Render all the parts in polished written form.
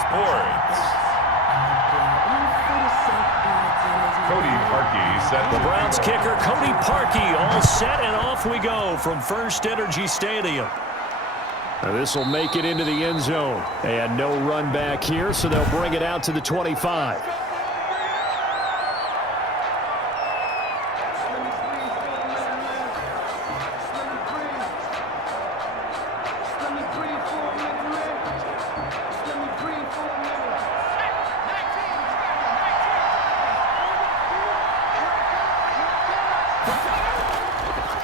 Sports. Cody Parkey set. The Browns kicker, Cody Parkey, all set, and off we go from First Energy Stadium. Now this will make it into the end zone. And no run back here, so they'll bring it out to the 25.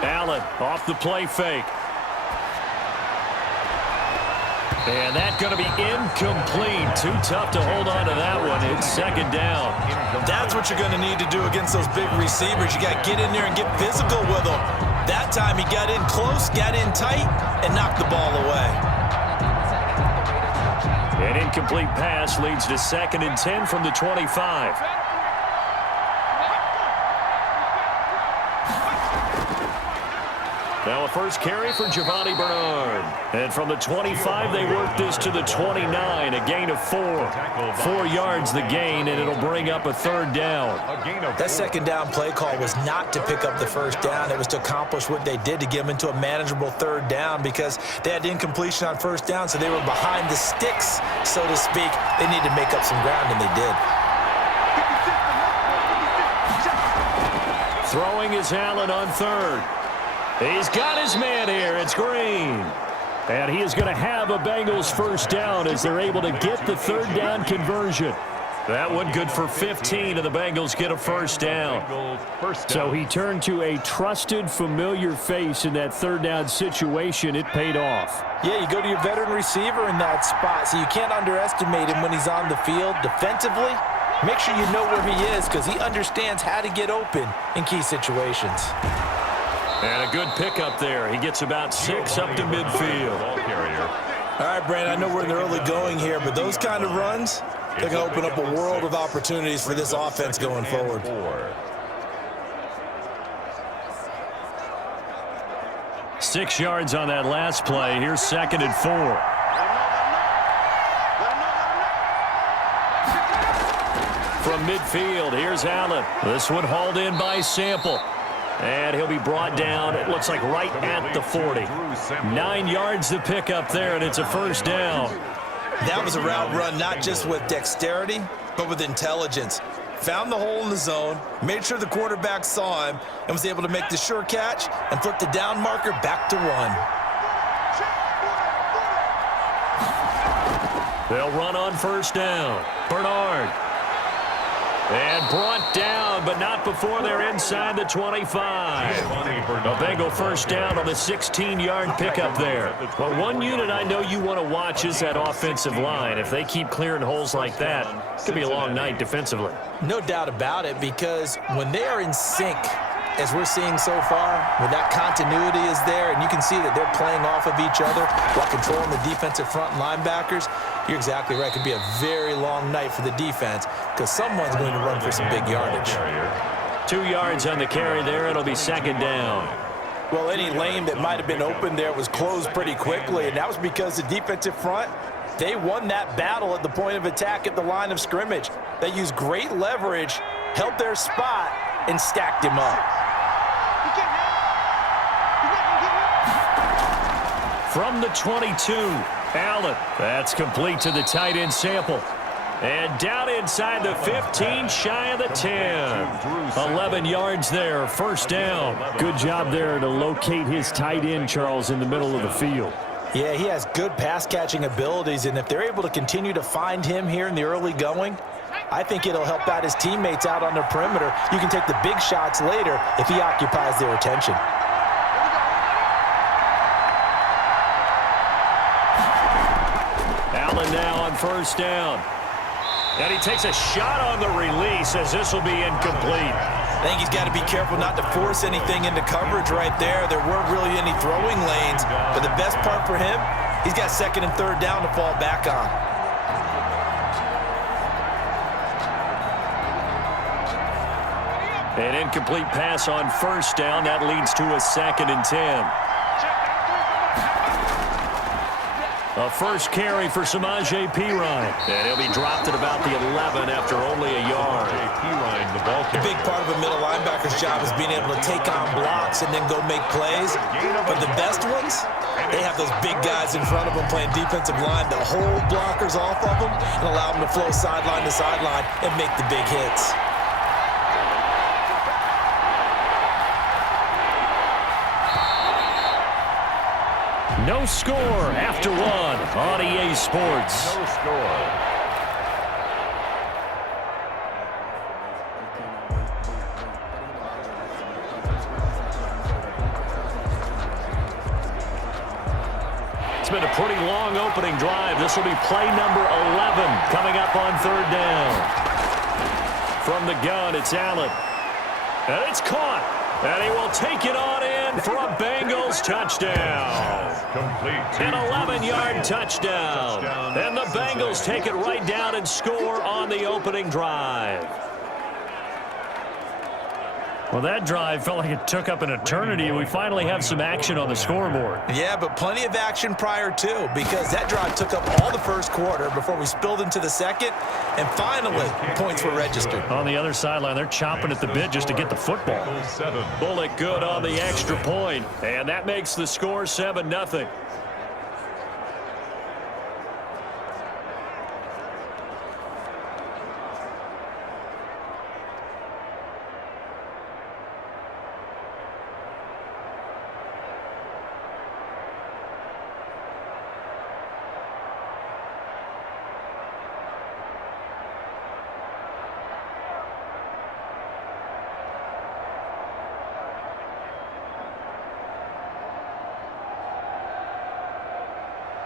Allen off the play fake. And that's going to be incomplete. Too tough to hold on to that one. It's second down. That's what you're going to need to do against those big receivers. You got to get in there and get physical with them. That time he got in close, got in tight, and knocked the ball away. An incomplete pass leads to 2nd and 10 from the 25. Now a first carry for Giovanni Bernard. And from the 25, they work this to the 29, a gain of 4. 4 yards the gain, and it'll bring up a 3rd down. That second down play call was not to pick up the first down. It was to accomplish what they did to get them into a manageable 3rd down because they had incompletion on first down, so they were behind the sticks, so to speak. They needed to make up some ground, and they did. Throwing is Allen on 3rd. He's got his man here. It's Green. And he is going to have a Bengals first down as they're able to get the 3rd down conversion. That one good for 15, and the Bengals get a first down. So he turned to a trusted, familiar face in that 3rd down situation. It paid off. Yeah, you go to your veteran receiver in that spot, so you can't underestimate him when he's on the field defensively. Make sure you know where he is because he understands how to get open in key situations. And a good pickup there. He gets about 6 up to midfield. All right, Brandon, I know we're in the early going here, but those kind of runs, they're going to open up a world of opportunities for this offense going forward. 6 yards on that last play. Here's 2nd and 4. From midfield, here's Allen. This one hauled in by Sample. And he'll be brought down, it looks like right at the 40. 9 yards to pick up there, and it's a first down. That was a route run not just with dexterity, but with intelligence. Found the hole in the zone, made sure the quarterback saw him, and was able to make the sure catch and flip the down marker back to 1. They'll run on first down. Bernard. And brought down, but not before they're inside the 25. A Bengal first down on the 16-yard pickup there. But one unit I know you want to watch is that offensive line. If they keep clearing holes like that, it could be a long night defensively. No doubt about it, because when they are in sync, as we're seeing so far, when that continuity is there, and you can see that they're playing off of each other while controlling the defensive front linebackers, you're exactly right. It could be a very long night for the defense because someone's going to run for some big yardage. 2 yards on the carry there. It'll be 2nd down. Well, any lane that might have been open there was closed pretty quickly, and that was because the defensive front, they won that battle at the point of attack at the line of scrimmage. They used great leverage, held their spot, and stacked him up. From the 22, Allen. That's complete to the tight end Sample. And down inside the 15, shy of the 10. 11 yards there, first down. Good job there to locate his tight end, Charles, in the middle of the field. Yeah, he has good pass-catching abilities, and if they're able to continue to find him here in the early going, I think it'll help out his teammates out on the perimeter. You can take the big shots later if he occupies their attention. Allen now on first down. And he takes a shot on the release as this will be incomplete. I think he's got to be careful not to force anything into coverage right there. There weren't really any throwing lanes, but the best part for him, he's got 2nd and 3rd down to fall back on. An incomplete pass on first down. That leads to a 2nd and 10. A first carry for Samaje Perine. And he'll be dropped at about the 11 after only a yard. Perine, the ball A carrier. big part of a middle linebacker's job is being able to take on blocks and then go make plays. But the best ones, they have those big guys in front of them playing defensive line to hold blockers off of them and allow them to flow sideline to sideline and make the big hits. No score after one on EA Sports. No score. It's been a pretty long opening drive. This will be play number 11 coming up on third down. From the gun, it's Allen. And it's caught. And he will take it on in for a Bengals touchdown. Complete. An 11-yard touchdown. And the Bengals take it right down and score on the opening drive. Well, that drive felt like it took up an eternity. We finally have some action on the scoreboard. Yeah, but plenty of action prior to, because that drive took up all the first quarter before we spilled into the second, and finally, points were registered. On the other sideline, they're chomping at the bit just to get the football. Bullock good on the extra point, and that makes the score 7-0.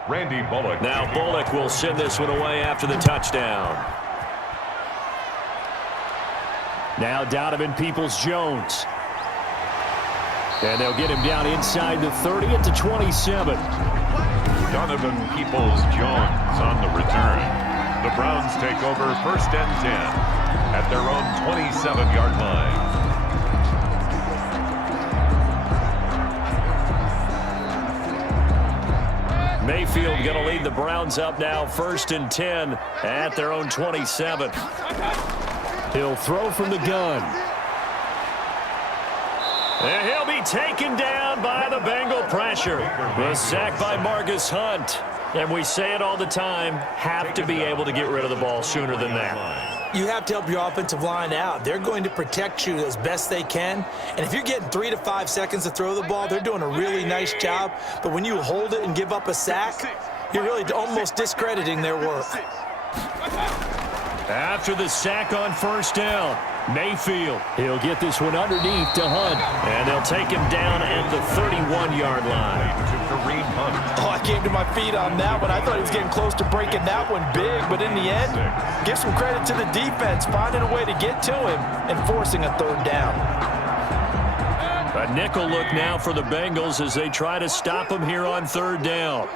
Randy Bullock. Now Bullock will send this one away after the touchdown. Now Donovan Peoples-Jones. And they'll get him down inside the 30 at the 27. Donovan Peoples-Jones on the return. The Browns take over first and 10 at their own 27-yard line. Mayfield going to lead the Browns up now, first and 10 at their own 27. He'll throw from the gun. And he'll be taken down by the Bengal pressure. The sack by Marcus Hunt. And we say it all the time, have to be able to get rid of the ball sooner than that. You have to help your offensive line out. They're going to protect you as best they can. And if you're getting 3 to 5 seconds to throw the ball, they're doing a really nice job. But when you hold it and give up a sack, you're really almost discrediting their work. After the sack on first down, Mayfield. He'll get this one underneath to Hunt. And they'll take him down at the 31-yard line. Oh, I came to my feet on that one. I thought he was getting close to breaking that one big. But in the end, give some credit to the defense, finding a way to get to him and forcing a third down. A nickel look now for the Bengals as they try to stop him here on third down.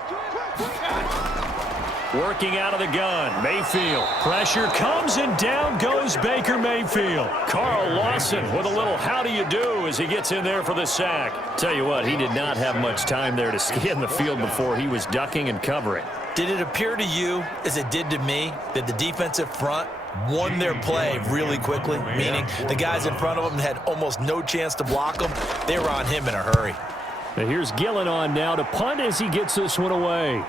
Working out of the gun, Mayfield. Pressure comes and down goes Baker Mayfield. Carl Lawson with a little how do you do as he gets in there for the sack. Tell you what, he did not have much time there to scan the field before he was ducking and covering. Did it appear to you, as it did to me, that the defensive front won their play really quickly? Meaning the guys in front of them had almost no chance to block them. They were on him in a hurry. Now here's Gillen on now to punt as he gets this one away.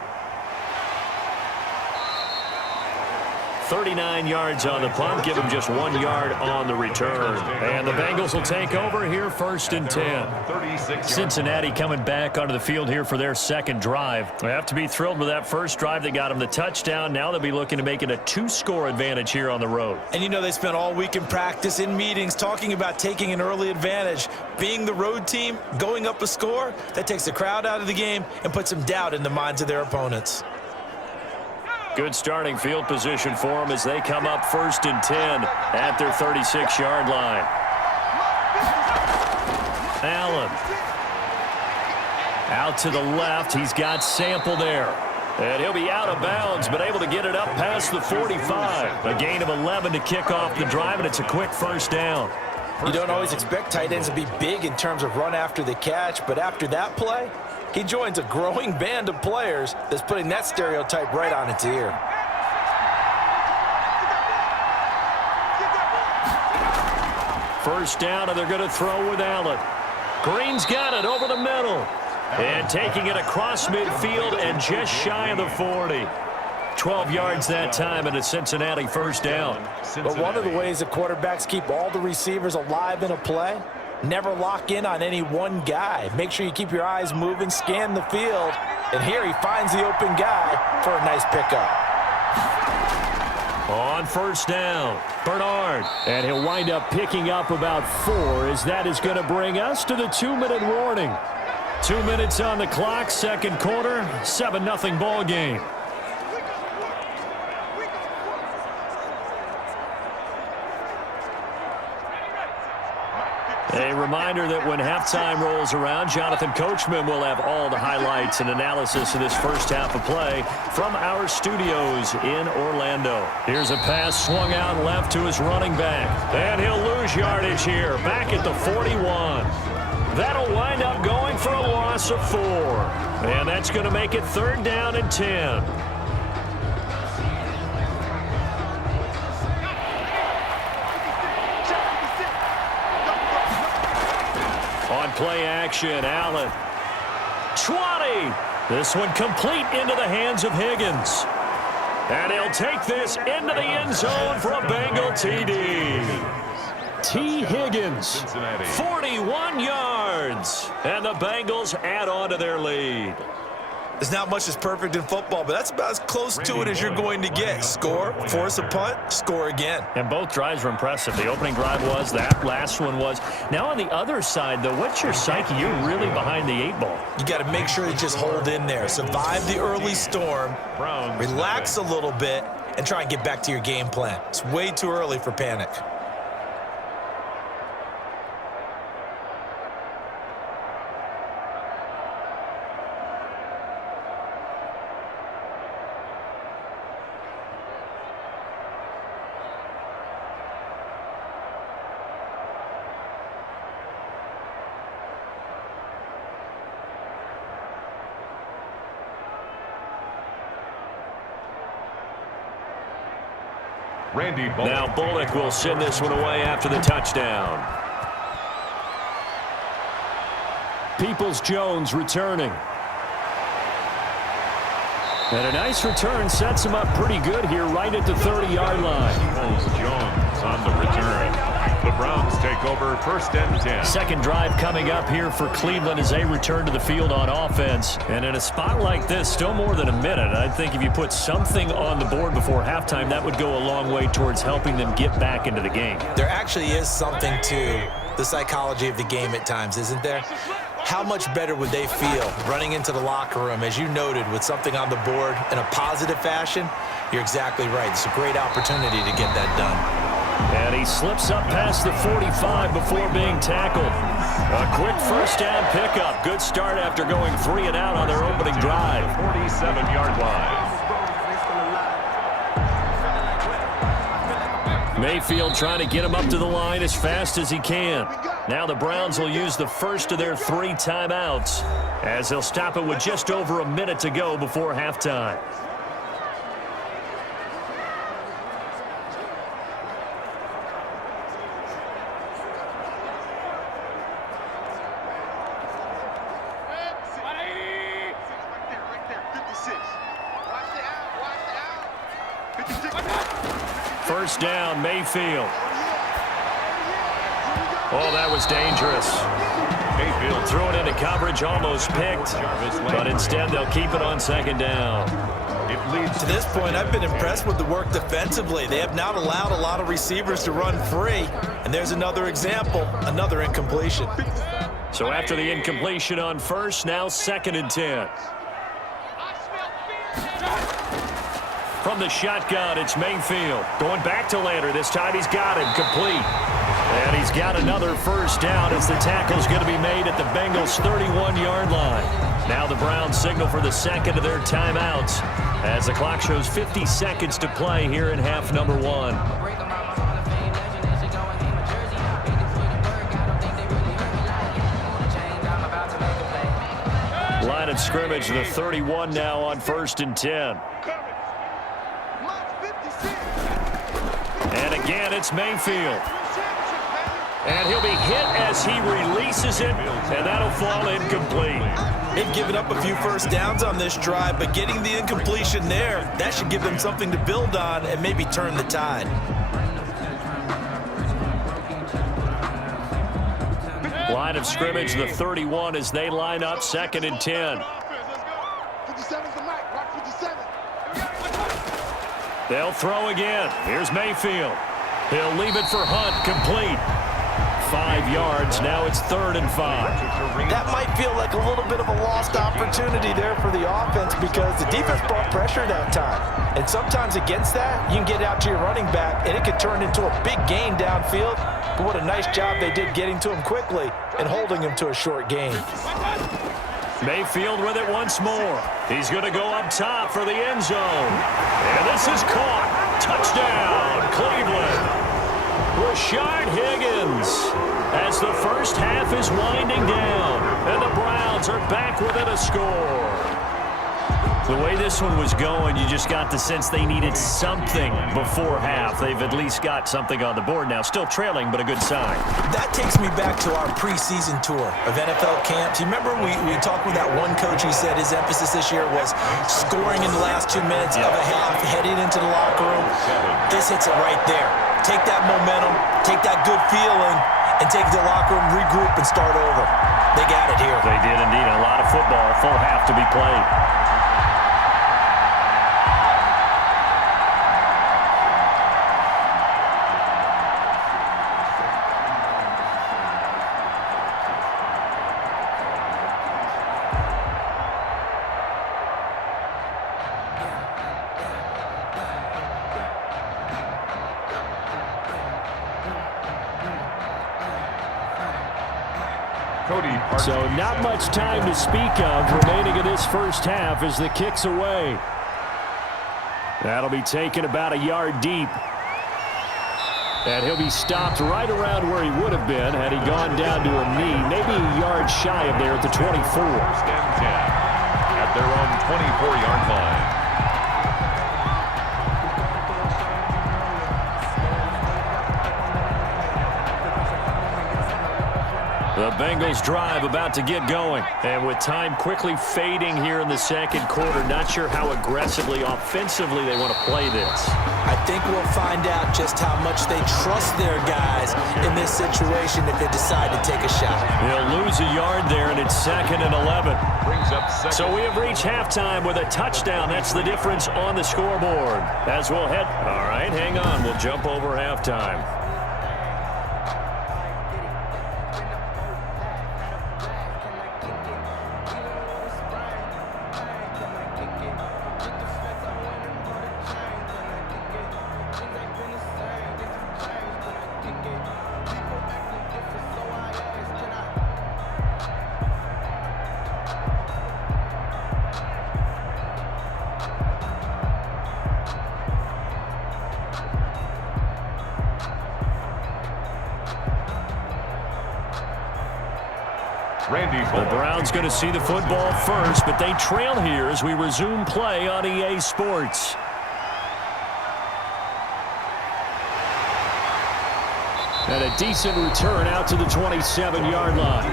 39 yards on the punt, give him just 1 yard on the return. And the Bengals will take over here first and 10. Cincinnati coming back onto the field here for their second drive. They have to be thrilled with that first drive that got them the touchdown. Now they'll be looking to make it a 2-score advantage here on the road. And you know they spent all week in practice, in meetings, talking about taking an early advantage. Being the road team, going up a score, that takes the crowd out of the game and puts some doubt in the minds of their opponents. Good starting field position for them as they come up first and 10 at their 36-yard line. Allen. Out to the left. He's got Sample there. And he'll be out of bounds, but able to get it up past the 45. A gain of 11 to kick off the drive, and it's a quick first down. You don't always expect tight ends to be big in terms of run after the catch, but after that play, He joins a growing band of players that's putting that stereotype right on its ear. First down, and they're going to throw with Allen. Green's got it over the middle. And taking it across midfield and just shy of the 40. 12 yards that time, and a Cincinnati first down. But one of the ways the quarterbacks keep all the receivers alive in a play, never lock in on any one guy. Make sure you keep your eyes moving, scan the field, and here he finds the open guy for a nice pickup. On first down, Bernard. And he'll wind up picking up about 4, as that is going to bring us to the 2-minute warning. 2 minutes on the clock, second quarter, 7-0 ball game. A reminder that when halftime rolls around, Jonathan Coachman will have all the highlights and analysis of this first half of play from our studios in Orlando. Here's a pass swung out left to his running back. And he'll lose yardage here, back at the 41. That'll wind up going for a loss of 4. And that's going to make it 3rd down and 10. On play action, Allen. 20. This one complete into the hands of Higgins. And he'll take this into the end zone for a Bengal TD. T. Higgins, 41 yards. And the Bengals add on to their lead. There's not much that's perfect in football, but that's about as close to it as you're going to get. Score, force a punt, score again. And both drives were impressive. The opening drive was, that last one was. Now on the other side, though, what's your psyche? You're really behind the 8 ball. You got to make sure you just hold in there. Survive the early storm, relax a little bit, and try and get back to your game plan. It's way too early for panic. Now Bullock will send this one away after the touchdown. Peoples-Jones returning. And a nice return sets him up pretty good here right at the 30-yard line. Peoples-Jones on the return. The Browns take over 1st and 10. Second drive coming up here for Cleveland as they return to the field on offense. And in a spot like this, still more than a minute. I think if you put something on the board before halftime, that would go a long way towards helping them get back into the game. There actually is something to the psychology of the game at times, isn't there? How much better would they feel running into the locker room, as you noted, with something on the board in a positive fashion? You're exactly right. It's a great opportunity to get that done. And he slips up past the 45 before being tackled. A quick first down pickup. Good start after going 3 and out on their opening drive. 47-yard line. Mayfield trying to get him up to the line as fast as he can. Now the Browns will use the first of their 3 timeouts as they'll stop it with just over a minute to go before halftime. First down, Mayfield. Oh, that was dangerous. Mayfield threw it into coverage, almost picked, but instead they'll keep it on 2nd down. To this point, I've been impressed with the work defensively. They have not allowed a lot of receivers to run free, and there's another example, another incompletion. So after the incompletion on first, now 2nd and 10. From the shotgun, it's Mayfield. Going back to Lander. This time he's got him complete. And he's got another first down as the tackle's going to be made at the Bengals' 31-yard line. Now the Browns signal for the second of their timeouts as the clock shows 50 seconds to play here in half number 1. line of scrimmage, the 31 now on 1st and 10. And again, it's Mayfield. And he'll be hit as he releases it, and that'll fall incomplete. They've given up a few first downs on this drive, but getting the incompletion there, that should give them something to build on and maybe turn the tide. Line of scrimmage, the 31 as they line up 2nd and 10. They'll throw again. Here's Mayfield. He'll leave it for Hunt, complete. 5 yards, now it's 3rd and 5. That might feel like a little bit of a lost opportunity there for the offense because the defense brought pressure that time. And sometimes against that, you can get out to your running back, and it could turn into a big gain downfield. But what a nice job they did getting to him quickly and holding him to a short gain. Mayfield with it once more. He's going to go up top for the end zone. And this is caught. Touchdown, Cleveland. Rashard Higgins as the first half is winding down. And the Browns are back within a score. The way this one was going, you just got the sense they needed something before half. They've at least got something on the board now. Still trailing, but a good sign. That takes me back to our preseason tour of NFL camps. You remember we talked with that one coach who said his emphasis this year was scoring in the last 2 minutes of a half, heading into the locker room. This hits it right there. Take that momentum, take that good feeling, and take the locker room, regroup, and start over. They got it here. They did indeed. A lot of football, full half to be played. So not much time to speak of remaining in this first half as the kick's away. That'll be taken about a yard deep. And he'll be stopped right around where he would have been had he gone down to a knee, maybe a yard shy of there at the 24. 1st and 10 at their own 24-yard line. The Bengals drive about to get going. And with time quickly fading here in the second quarter, not sure how aggressively, offensively they want to play this. I think we'll find out just how much they trust their guys in this situation if they decide to take a shot. He'll lose a yard there, and it's 2nd and 11. Brings up second. So we have reached halftime with a touchdown. That's the difference on the scoreboard. As we'll head. All right, hang on. We'll jump over halftime. The Browns going to see the football first, but they trail here as we resume play on EA Sports. And a decent return out to the 27-yard line.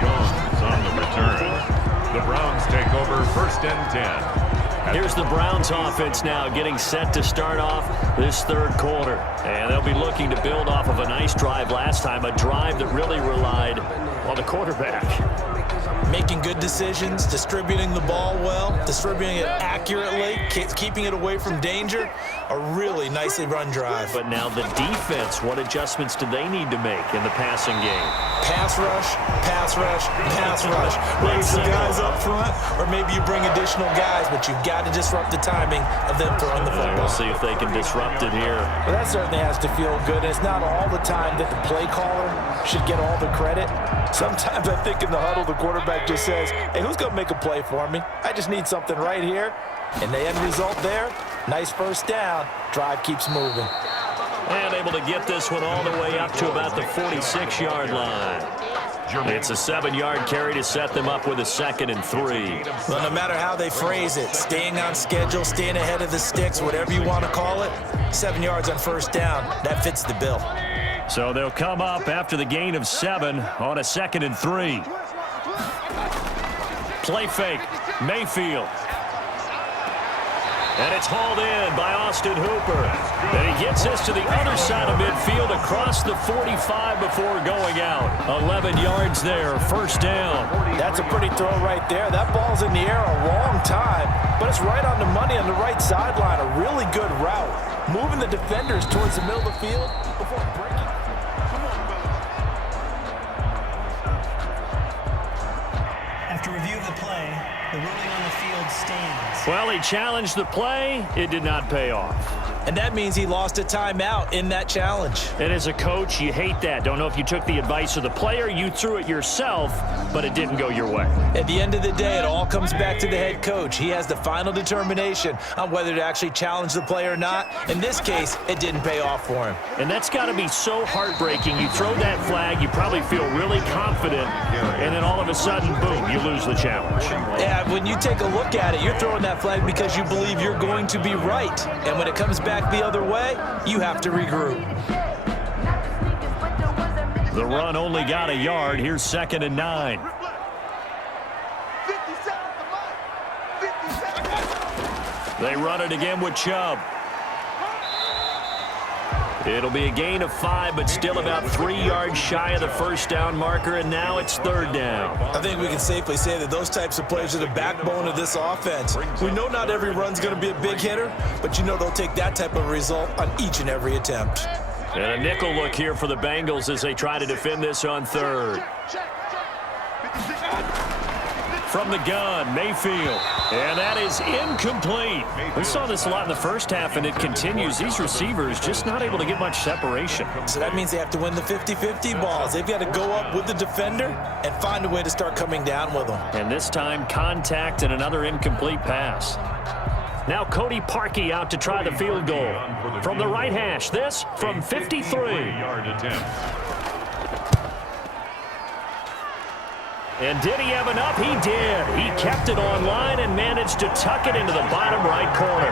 Jones on the return. The Browns take over 1st and 10. Here's the Browns offense now getting set to start off this third quarter. And they'll be looking to build off of a nice drive last time, a drive that really relied on the quarterback. Making good decisions, distributing the ball well, distributing it accurately, keeping it away from danger. A really nicely run drive. But now the defense, what adjustments do they need to make in the passing game? Pass rush, pass rush, pass rush. Raise the guys up front, or maybe you bring additional guys, but you've got to disrupt the timing of them throwing the football. We'll see if they can disrupt it here. Well, that certainly has to feel good. It's not all the time that the play caller should get all the credit. Sometimes I think in the huddle, the quarterback just says, hey, who's going to make a play for me? I just need something right here. And the end result there, nice first down. Drive keeps moving. And able to get this one all the way up to about the 46-yard line. It's a 7-yard carry to set them up with a 2nd and 3. Well, no matter how they phrase it, staying on schedule, staying ahead of the sticks, whatever you want to call it, 7 yards on first down, that fits the bill. So they'll come up after the gain of 7 on a 2nd and 3. Play fake, Mayfield. And it's hauled in by Austin Hooper. And he gets this to the other side of midfield across the 45 before going out. 11 yards there, first down. That's a pretty throw right there. That ball's in the air a long time, but it's right on the money on the right sideline. A really good route. Moving the defenders towards the middle of the field before breaking. After review of the play, the ruling on the field stands. Well, he challenged the play. It did not pay off. And that means he lost a timeout in that challenge. And as a coach, you hate that. Don't know if you took the advice of the player, you threw it yourself, but it didn't go your way. At the end of the day, it all comes back to the head coach. He has the final determination on whether to actually challenge the play or not. In this case, it didn't pay off for him. And that's got to be so heartbreaking. You throw that flag, you probably feel really confident, and then all of a sudden, boom, you lose the challenge. Yeah, when you take a look at it, you're throwing that flag because you believe you're going to be right. And when it comes back the other way, you have to regroup. The run only got a yard. Here's 2nd and 9. They run it again with Chubb. It'll be a gain of 5, but still about 3 yards shy of the first down marker, and now it's 3rd down. I think we can safely say that those types of plays are the backbone of this offense. We know not every run's going to be a big hitter, but you know they'll take that type of result on each and every attempt. And a nickel look here for the Bengals as they try to defend this on 3rd. From the gun, Mayfield. And that is incomplete. We saw this a lot in the first half, and it continues. These receivers just not able to get much separation. So that means they have to win the 50-50 balls. They've got to go up with the defender and find a way to start coming down with them. And this time, contact and another incomplete pass. Now Cody Parkey out to try the field goal. From the right hash, this from 53. 53-yard attempt. And did he have enough? He did. He kept it on line and managed to tuck it into the bottom right corner.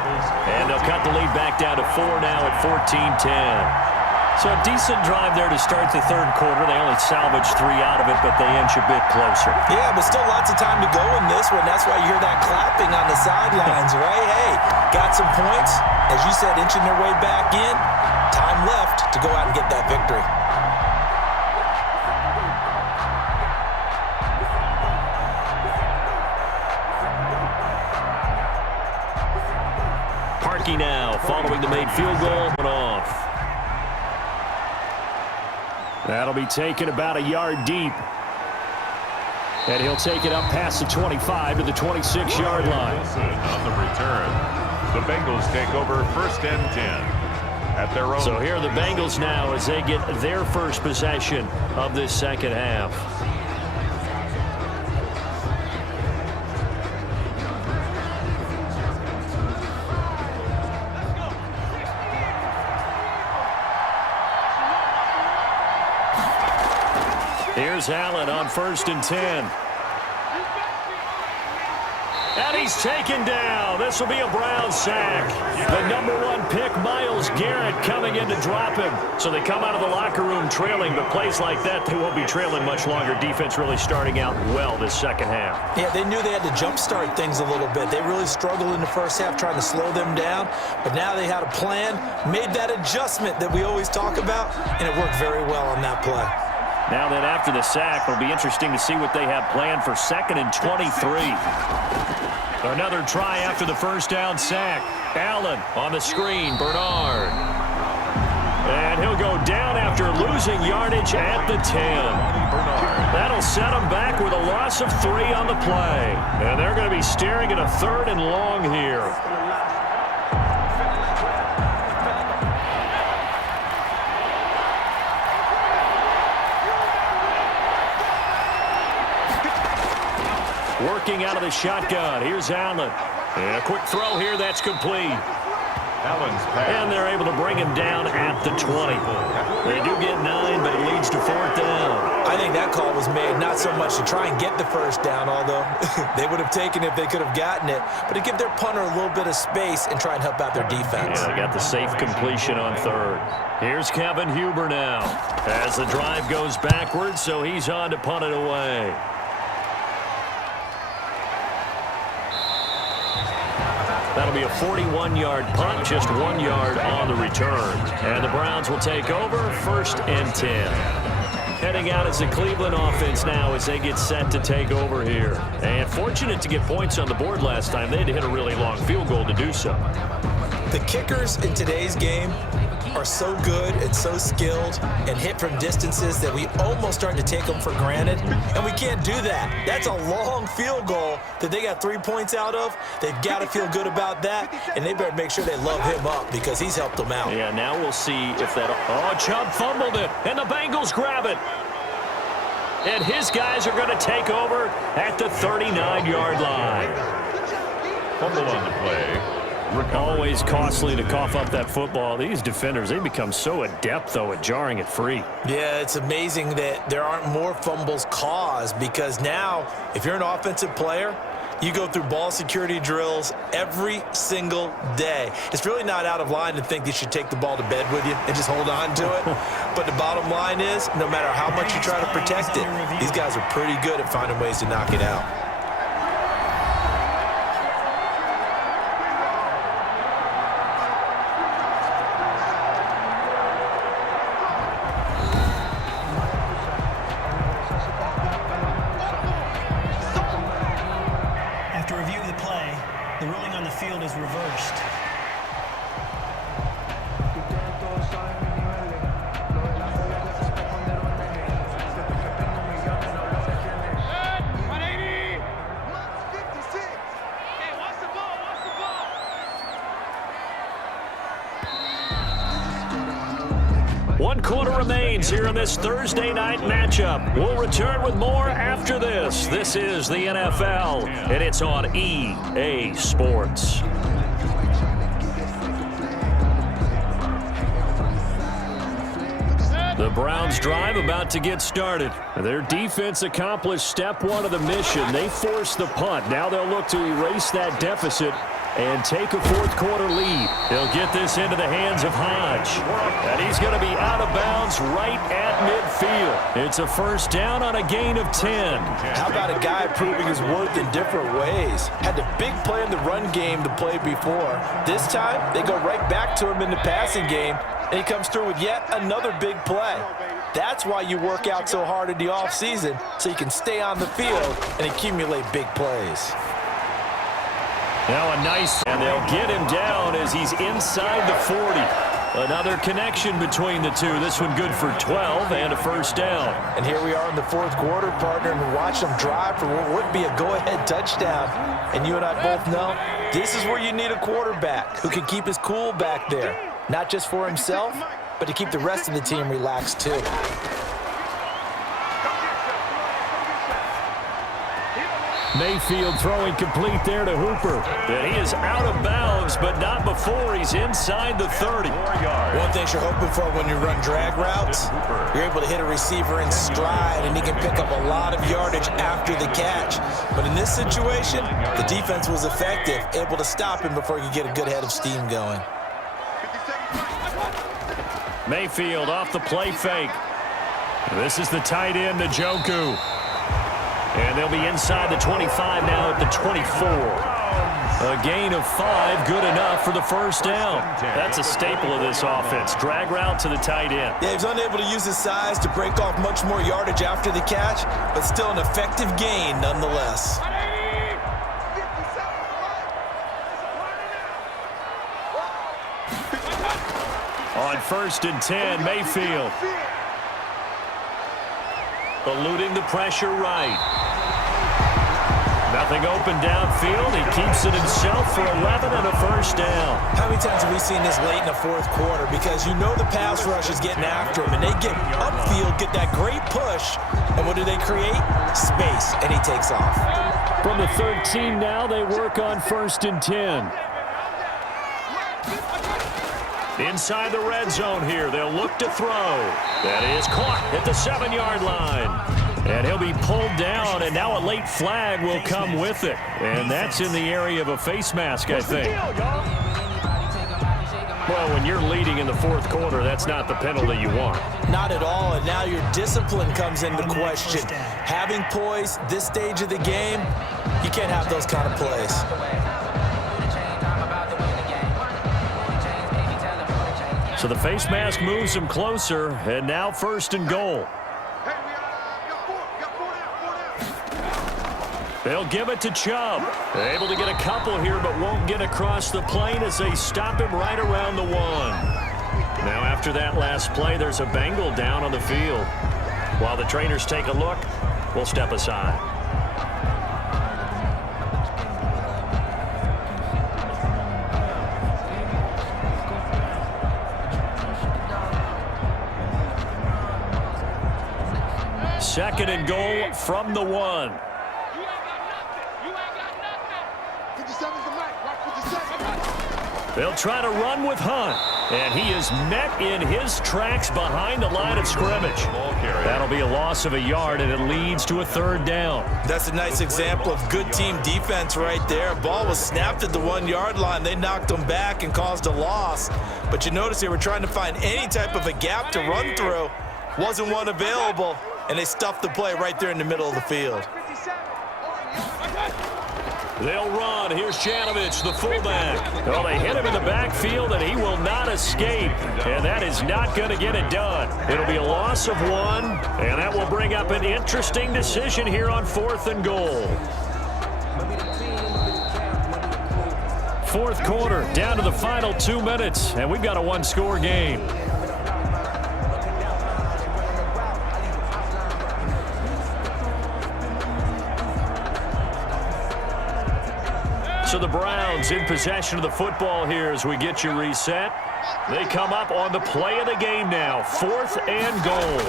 And they'll cut the lead back down to 4 now at 14-10. So a decent drive there to start the 3rd quarter. They only salvaged 3 out of it, but they inch a bit closer. Yeah, but still lots of time to go in this one. That's why you hear that clapping on the sidelines, right? Hey, got some points. As you said, inching their way back in. Time left to go out and get that victory. Parkey now following the made field goal and off. That'll be taken about a yard deep. And he'll take it up past the 25 to the 26-yard line. On the return, the Bengals take over 1st and 10 at their own. So here are the Bengals now as they get their first possession of this second half. Here's Allen on 1st and 10. And he's taken down. This will be a Brown sack. The #1 pick, Myles Garrett, coming in to drop him. So they come out of the locker room trailing, but plays like that, they won't be trailing much longer. Defense really starting out well this second half. Yeah, they knew they had to jumpstart things a little bit. They really struggled in the first half trying to slow them down, but now they had a plan, made that adjustment that we always talk about, and it worked very well on that play. Now then, after the sack, it'll be interesting to see what they have planned for 2nd and 23. Another try after the first down sack. Allen on the screen, Bernard. And he'll go down after losing yardage at the 10. That'll set them back with a loss of 3 on the play. And they're going to be staring at a 3rd and long here. Working out of the shotgun. Here's Allen. And a quick throw here. That's complete. Allen's pass. And they're able to bring him down at the 20. They do get 9, but it leads to 4th down. I think that call was made not so much to try and get the first down, although they would have taken it if they could have gotten it, but to give their punter a little bit of space and try and help out their defense. Yeah, they got the safe completion on 3rd. Here's Kevin Huber now as the drive goes backwards, so he's on to punt it away. That'll be a 41-yard punt, just 1 yard on the return. And the Browns will take over 1st and 10. Heading out as the Cleveland offense now as they get set to take over here. And fortunate to get points on the board last time. They had to hit a really long field goal to do so. The kickers in today's game are so good and so skilled and hit from distances that we almost start to take them for granted, and we can't do that. That's a long field goal that they got 3 points out of. They've got to feel good about that, and they better make sure they love him up because he's helped them out. Yeah, now we'll see if that... Oh, Chubb fumbled it, and the Bengals grab it. And his guys are going to take over at the 39-yard line. Fumble on the play. Always costly to cough up that football. These defenders, they become so adept, though, at jarring it free. Yeah, it's amazing that there aren't more fumbles caused because now, if you're an offensive player, you go through ball security drills every single day. It's really not out of line to think you should take the ball to bed with you and just hold on to it. But the bottom line is, no matter how much you try to protect it, these guys are pretty good at finding ways to knock it out. After review of the play, the ruling on the field is reversed. One quarter remains here in this Thursday night matchup. We'll return with more after this. This is the NFL, and it's on EA Sports. The Browns drive about to get started. Their defense accomplished step 1 of the mission. They forced the punt. Now they'll look to erase that deficit and take a 4th quarter lead. They'll get this into the hands of Hodge. And he's going to be out of bounds right at midfield. It's a 1st down on a gain of 10. How about a guy proving his worth in different ways? Had the big play in the run game to play before. This time, they go right back to him in the passing game, and he comes through with yet another big play. That's why you work out so hard in the offseason, so you can stay on the field and accumulate big plays. Now a nice, and they'll get him down as he's inside the 40. Another connection between the two. This one good for 12 and a 1st down. And here we are in the 4th quarter, partner, and watch them drive for what would be a go-ahead touchdown. And you and I both know this is where you need a quarterback who can keep his cool back there. Not just for himself, but to keep the rest of the team relaxed too. Mayfield throwing complete there to Hooper. And he is out of bounds, but not before he's inside the 30. One thing you're hoping for when you run drag routes, you're able to hit a receiver in stride, and he can pick up a lot of yardage after the catch. But in this situation, the defense was effective, able to stop him before he could get a good head of steam going. Mayfield off the play fake. This is the tight end, Njoku. And they'll be inside the 25 now at the 24. A gain of 5, good enough for the 1st down. That's a staple of this offense. Drag route to the tight end. Yeah, he's unable to use his size to break off much more yardage after the catch, but still an effective gain nonetheless. On 1st and 10, Mayfield. Eluding the pressure right. Nothing open downfield. He keeps it himself for 11 and a 1st down. How many times have we seen this late in the 4th quarter? Because you know the pass rush is getting after him, and they get upfield, get that great push, and what do they create? Space, and he takes off. From the 13 now, they work on 1st and 10. Inside the red zone here, they'll look to throw. That is caught at the 7-yard line. And he'll be pulled down, and now a late flag will come with it. And that's in the area of a face mask, I think. Well, when you're leading in the fourth quarter, that's not the penalty you want. Not at all, and now your discipline comes into question. Having poise this stage of the game, you can't have those kind of plays. So the face mask moves him closer, and now 1st and goal. They'll give it to Chubb. They're able to get a couple here, but won't get across the plane as they stop him right around the 1. Now after that last play, there's a Bengal down on the field. While the trainers take a look, we'll step aside. Second and goal from the 1. They'll try to run with Hunt, and he is met in his tracks behind the line of scrimmage. That'll be a loss of a yard, and it leads to a 3rd down. That's a nice example of good team defense right there. Ball was snapped at the 1-yard line. They knocked him back and caused a loss. But you notice they were trying to find any type of a gap to run through. Wasn't one available, and they stuffed the play right there in the middle of the field. They'll run. Here's Janovich, the fullback. Well, they hit him in the backfield, and he will not escape. And that is not going to get it done. It'll be a loss of 1, and that will bring up an interesting decision here on 4th and goal. 4th quarter, down to the final 2 minutes, and we've got a 1-score game. So the Browns in possession of the football here as we get you reset. They come up on the play of the game now. 4th and goal.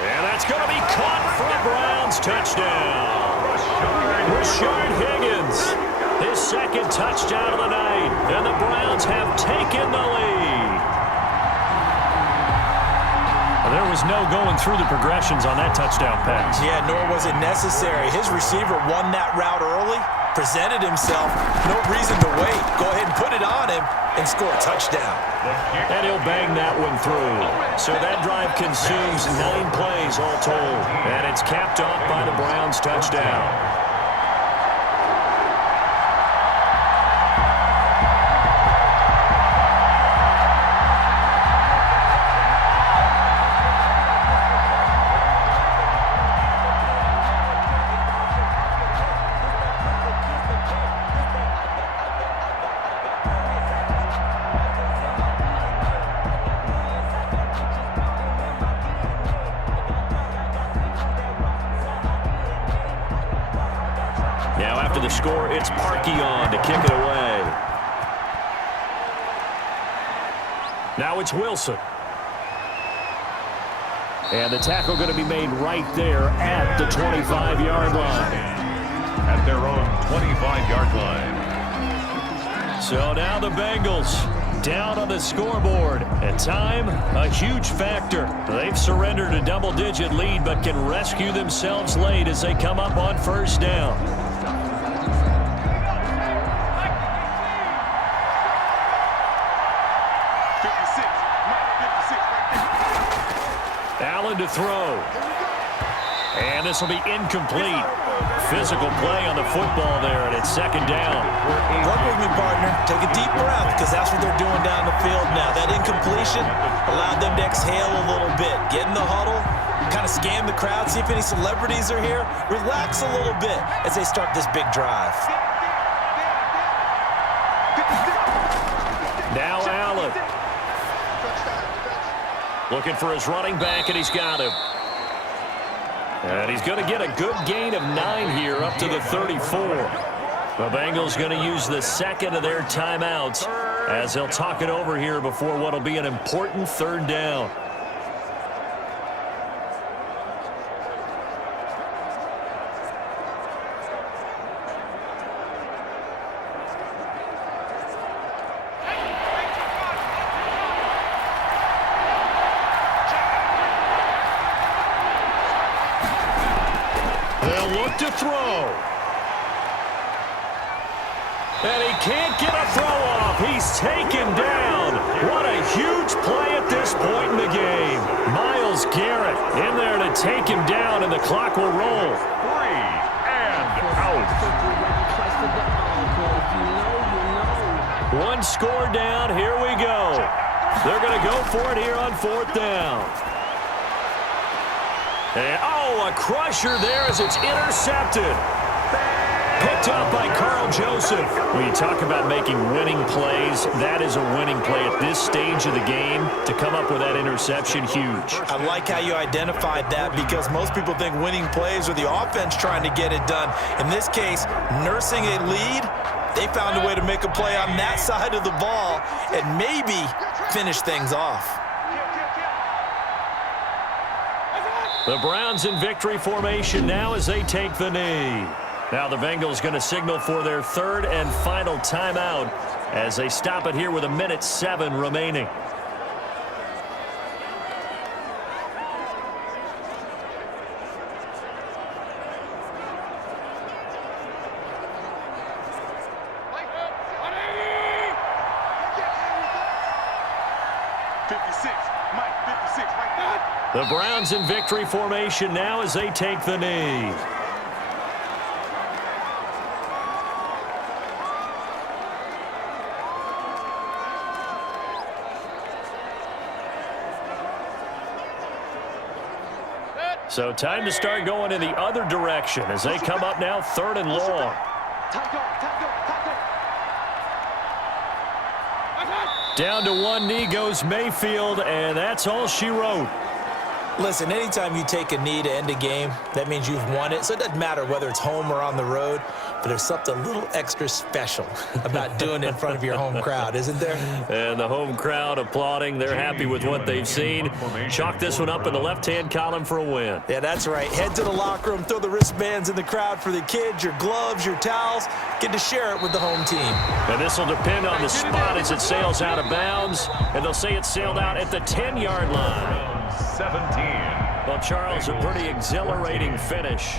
And that's going to be caught for a Browns touchdown. Rashard Higgins, his 2nd touchdown of the night. And the Browns have taken the lead. There was no going through the progressions on that touchdown pass. Yeah, nor was it necessary. His receiver won that route early, presented himself. No reason to wait. Go ahead and put it on him and score a touchdown. And he'll bang that one through. So that drive consumes 9 plays all told. And it's capped off by the Browns touchdown. Now after the score, it's Parkey on to kick it away. Now it's Wilson. And the tackle going to be made right there at the 25-yard line. At their own 25-yard line. So now the Bengals down on the scoreboard. And time, a huge factor. They've surrendered a double-digit lead but can rescue themselves late as they come up on 1st down. Allen to throw. And this will be incomplete. Physical play on the football there, and it's 2nd down. Work with me, partner. Take a deep breath, because that's what they're doing down the field now. That incompletion allowed them to exhale a little bit. Get in the huddle, kind of scan the crowd, see if any celebrities are here. Relax a little bit as they start this big drive. Now Allen. Looking for his running back, and he's got him. And he's going to get a good gain of 9 here up to the 34. The Bengals going to use the 2nd of their timeouts as they'll talk it over here before what will be an important 3rd down. to throw. And he can't get a throw off. He's taken down. What a huge play at this point in the game. Myles Garrett in there to take him down, and the clock will roll. 3 and out. One score down. Here we go. They're going to go for it here on 4th down. And, oh, a crusher there as it's intercepted. Picked up by Carl Joseph. When you talk about making winning plays, that is a winning play at this stage of the game. To come up with that interception, huge. I like how you identified that, because most people think winning plays are the offense trying to get it done. In this case, nursing a lead, they found a way to make a play on that side of the ball and maybe finish things off. The Browns in victory formation now as they take the knee. Now the Bengals going to signal for their 3rd and final timeout as they stop it here with 1:07 remaining. The Browns in victory formation now as they take the knee. So time to start going in the other direction as they come up now 3rd and long. Down to one knee goes Mayfield, and that's all she wrote. Listen, anytime you take a knee to end a game, that means you've won it. So it doesn't matter whether it's home or on the road, but there's something a little extra special about doing it in front of your home crowd, isn't there? And the home crowd applauding. They're happy with what they've seen. Chalk this one up in the left-hand column for a win. Yeah, that's right. Head to the locker room, throw the wristbands in the crowd for the kids, your gloves, your towels. Get to share it with the home team. And this will depend on the spot as it sails out of bounds. And they'll say it sailed out at the 10-yard line. 17. Well, Charles, a pretty exhilarating finish.